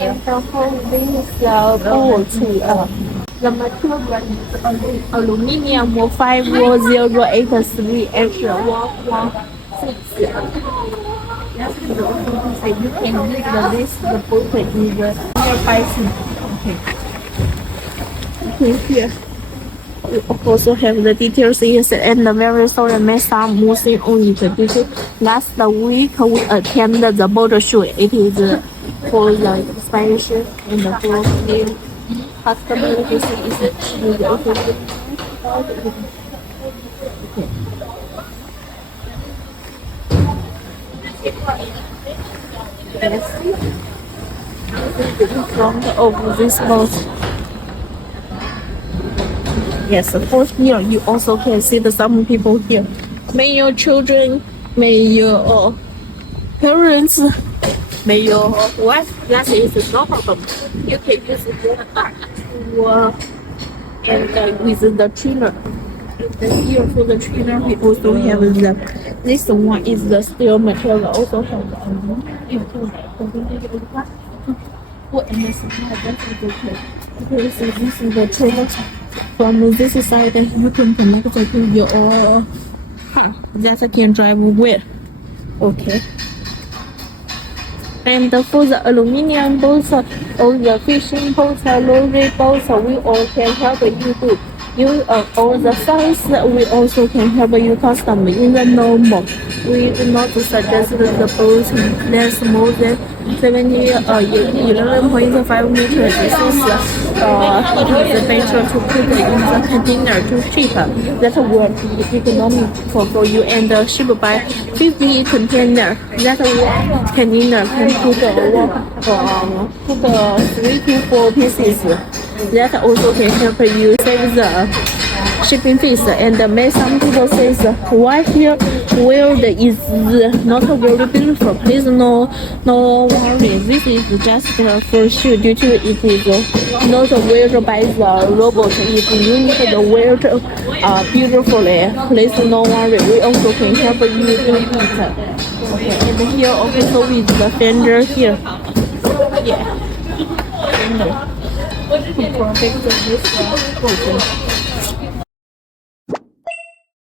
And the whole this boat, the material is aluminum 50083 extra 116. Yes, you can use the list the book in the nearby. Okay, here. We also have the details is and the various store made some moving on it because last week we attended the boat show. It is for the expansion and the for the customizable is This is the front of this boat. Yes, of course, here you also can see the some people here. May your children, may your parents, may your wife, that is no problem. You can use it and with the trainer. Here for the trainer, we also have the, this one is the steel material, also have the and this okay. Because this is the trainer. From this side, you can connect it to your car that can drive well. Okay. And for the aluminum boats or the fishing boats or lorry boats, we all can help you do. All the size, we also can help you custom in the normal. We do not suggest the boats less more than 11.5 meters. This is it is better to put in the container to ship. That will be economic for you and ship by 50 container. That container can put 3 to 4 pieces. That also can help you save the shipping fees. And some people say why here world is not very beautiful. Please no worry. This is just for sure due to it is not weird by the robot. If you need the weird beautifully, please no worry. We also can help you do it. Okay, and here also with the fender here. Yeah. Fender. To protect this boat.